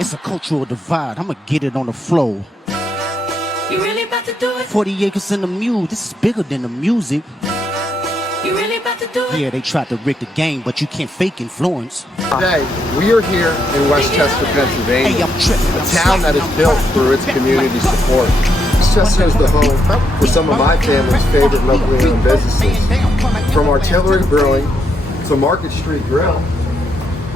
It's a cultural divide. I'ma get it on the floor. You really about to do it? 40 acres in the mule. This is bigger than the music. You really about to do it? Yeah, they tried to rig the game, but you can't fake influence. Today, we are here in Westchester, Pennsylvania, Hey, I'm tripping. a town that is built through its community support. Westchester is the home for some of my family's favorite locally owned businesses. From Artillery Brewing to Market Street Grill,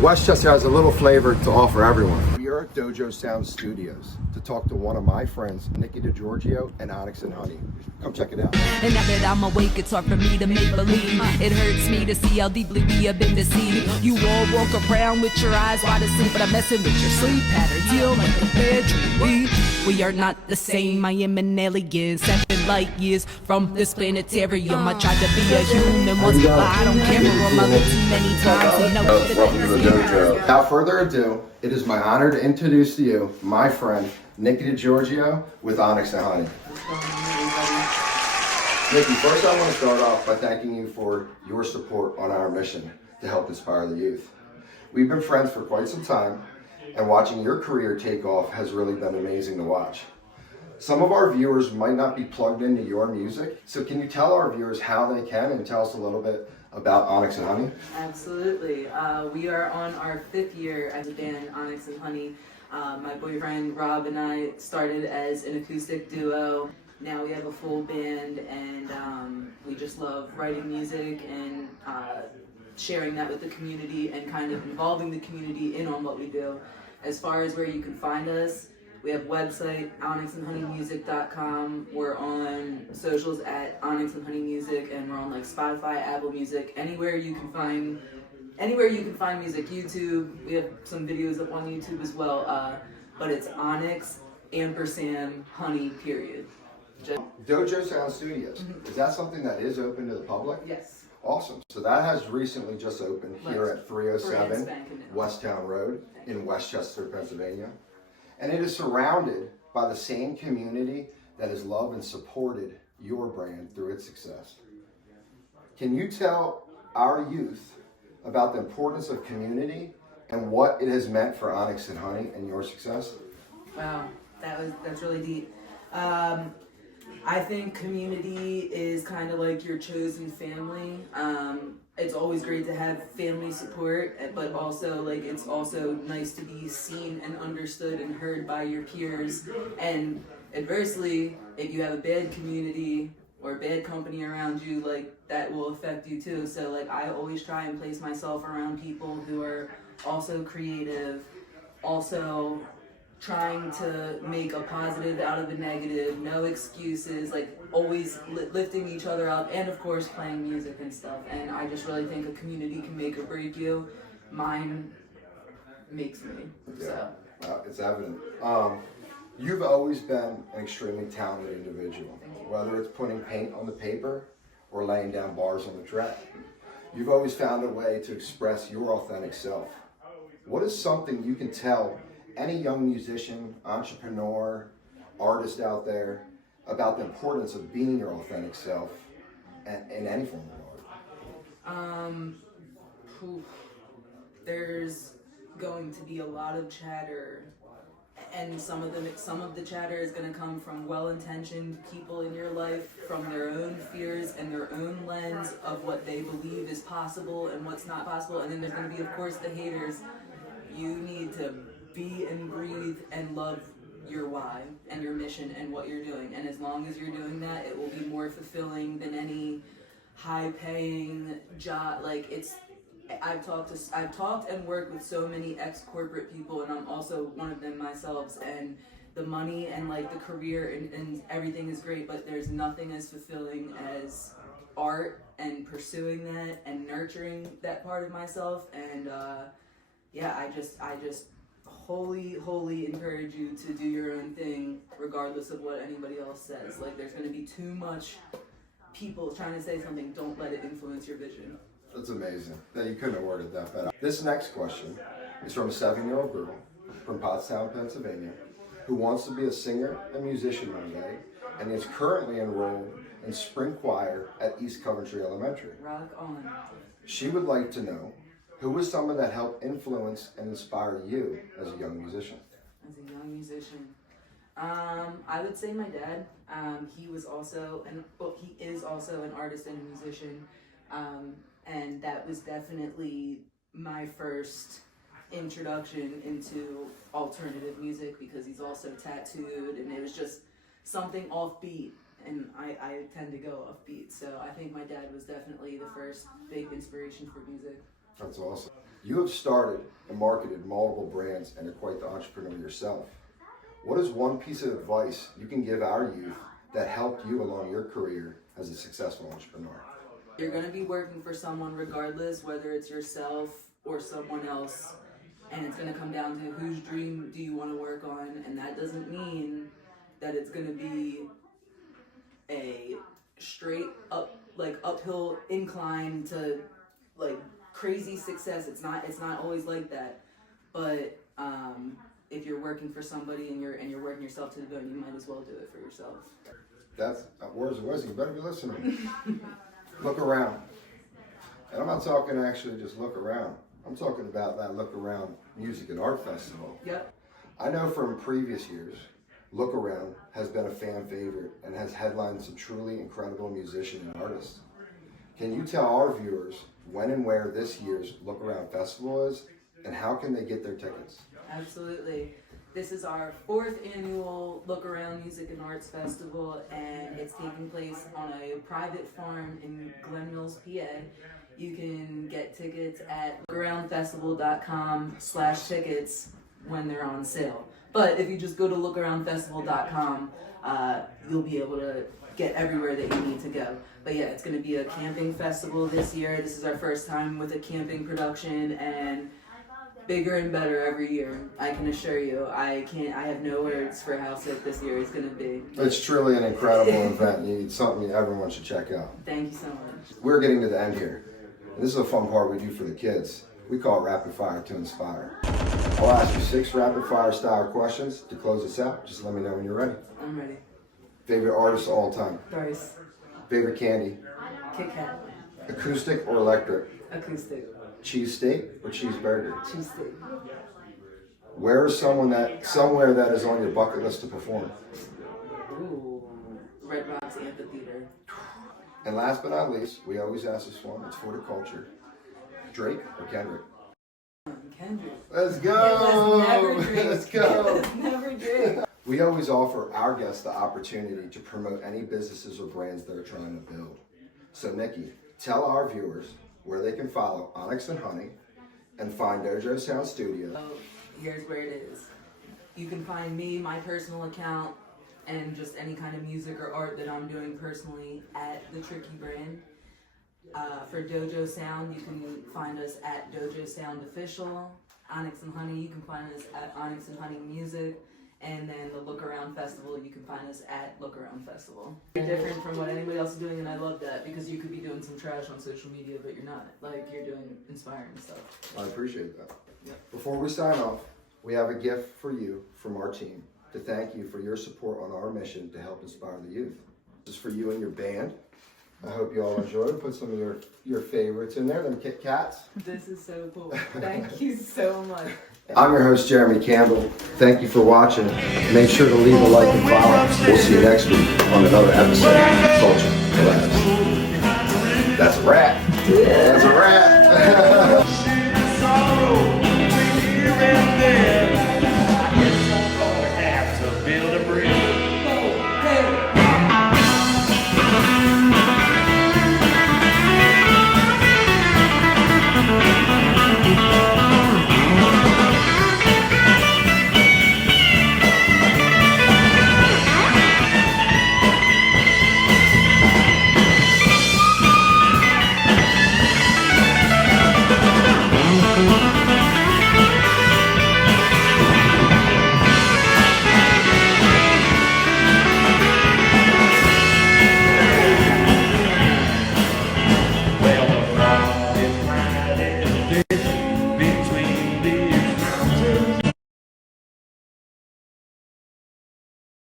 Westchester has a little flavor to offer everyone. We are at Dojo Sound Studios to talk to one of my friends, Nikki DiGiorgio and Onyx and Honey. Come check it out. And now that I'm awake, it's hard for me to make believe. It hurts me to see how deeply we have been deceived. You all walk around with your eyes wide asleep, but I'm messing with your sleep patterns. You don't like compared to we are not the same. I am an alien, 7 light years from this planetarium. I tried to be a human once, but I don't care for a mother too many times. Welcome to the dojo. Without further ado, it is my honor to introduce to you my friend, Nikki DiGiorgio with Onyx and Honey. Nikki, first I want to start off by thanking you for your support on our mission to help inspire the youth. We've been friends for quite some time, and watching your career take off has really been amazing to watch. Some of our viewers might not be plugged into your music, so can you tell our viewers how they can and tell us a little bit about Onyx and Honey? Absolutely. We are on our 5th year as a band, Onyx and Honey. My boyfriend Rob and I started as an acoustic duo. Now we have a full band, and we just love writing music and sharing that with the community and kind of involving the community in on what we do. As far as where you can find us, we have a website, onyxandhoneymusic.com. We're on socials at Onyx and Honey Music, and we're on like Spotify, Apple Music, anywhere you can find music. YouTube, we have some videos up on YouTube as well. But it's Onyx & Honey, period. Dojo Sound Studios. Is that something that is open to the public? Yes. Awesome. So that has recently just opened here at 307 Westtown Road in Westchester, Pennsylvania. And it is surrounded by the same community that has loved and supported your brand through its success. Can you tell our youth about the importance of community and what it has meant for Onyx and Honey and your success? Wow, that's really deep. I think community is kind of like your chosen family. It's always great to have family support, but also like it's also nice to be seen and understood and heard by your peers. And adversely, if you have a bad community or bad company around you, like that will affect you too. So like I always try and place myself around people who are also creative, also trying to make a positive out of a negative, no excuses, like always lifting each other up, and of course playing music and stuff. And I just really think a community can make or break you. Mine makes me. Yeah, it's evident. You've always been an extremely talented individual, whether it's putting paint on the paper or laying down bars on the track. You've always found a way to express your authentic self. What is something you can tell any young musician, entrepreneur, artist out there about the importance of being your authentic self in any form of art? There's going to be a lot of chatter, and some of the chatter is going to come from well-intentioned people in your life, from their own fears and their own lens of what they believe is possible and what's not possible. And then there's going to be, of course, the haters. You need to be and breathe and love your why and your mission and what you're doing. And as long as you're doing that, it will be more fulfilling than any high-paying job. Like I've talked and worked with so many ex-corporate people, and I'm also one of them myself. And the money and like the career and everything is great, but there's nothing as fulfilling as art and pursuing that and nurturing that part of myself. And I just wholly encourage you to do your own thing regardless of what anybody else says. Like there's going to be too much people trying to say something. Don't let it influence your vision. That's amazing. That you couldn't have worded that better. This next question is from a 7-year-old girl from Pottstown, Pennsylvania, who wants to be a singer and musician one day, and is currently enrolled in spring choir at East Coventry Elementary. Rock on. She would like to know, who was someone that helped influence and inspire you as a young musician? as a young musician. I would say my dad. He is also an artist and a musician, and that was definitely my first introduction into alternative music because he's also tattooed, and it was just something offbeat, and I tend to go offbeat. So I think my dad was definitely the first big inspiration for music. That's awesome. You have started and marketed multiple brands and are quite the entrepreneur yourself. What is one piece of advice you can give our youth that helped you along your career as a successful entrepreneur? You're going to be working for someone regardless, whether it's yourself or someone else, and it's going to come down to whose dream do you want to work on, and that doesn't mean that it's going to be a straight up, like uphill incline to like crazy success. It's not always like that, but if you're working for somebody and you're working yourself to the bone, you might as well do it for yourself. That's words of wisdom. You better be listening. Look around. And I'm not talking actually just look around. I'm talking about that Look Around Music and Art Festival. Yep. I know from previous years, Look Around has been a fan favorite and has headlined some truly incredible musicians and artists. Can you tell our viewers when and where this year's Look Around Festival is, and how can they get their tickets? Absolutely. This is our 4th annual Look Around Music and Arts Festival, and it's taking place on a private farm in Glen Mills, PA. You can get tickets at lookaroundfestival.com/tickets when they're on sale. But if you just go to lookaroundfestival.com, you'll be able to get everywhere that you need to go. But yeah, it's going to be a camping festival this year. This is our first time with a camping production, and bigger and better every year. I can assure you. I have no words for how sick this year is going to be. It's truly an incredible event. And it's something everyone should check out. Thank you so much. We're getting to the end here. And this is a fun part we do for the kids. We call it rapid fire to inspire. I'll ask you 6 rapid fire style questions to close us out. Just let me know when you're ready. I'm ready. Favorite artist of all time? Doris. Favorite candy? Kit Kat. Acoustic or electric? Acoustic. Cheese steak or cheeseburger? Cheesesteak. Where is somewhere that is on your bucket list to perform? Ooh. Red Rocks Amphitheater. And last but not least, we always ask this one. It's for the culture. Drake or Kendrick? Kendrick. Let's go! It was never Drake. Let's go! It was never Drake. We always offer our guests the opportunity to promote any businesses or brands they're trying to build. So Nikki, tell our viewers where they can follow Onyx and Honey and find Dojo Sound Studio. So here's where it is. You can find me, my personal account, and just any kind of music or art that I'm doing personally at The Tricky Brand. For Dojo Sound, you can find us at Dojo Sound Official. Onyx and Honey, you can find us at Onyx and Honey Music. And then the Look Around Festival, you can find us at Look Around Festival. You're different from what anybody else is doing, and I love that, because you could be doing some trash on social media, but you're not. Like, you're doing inspiring stuff. I appreciate that. Yep. Before we sign off, we have a gift for you from our team to thank you for your support on our mission to help inspire the youth. This is for you and your band. I hope you all enjoyed it. Put some of your favorites in there, them Kit Kats. This is so cool. Thank you so much. I'm your host, Jeremy Campbell. Thank you for watching. Make sure to leave a like and follow. We'll see you next week on another episode of Culture Collabs. That's a wrap. That's a wrap.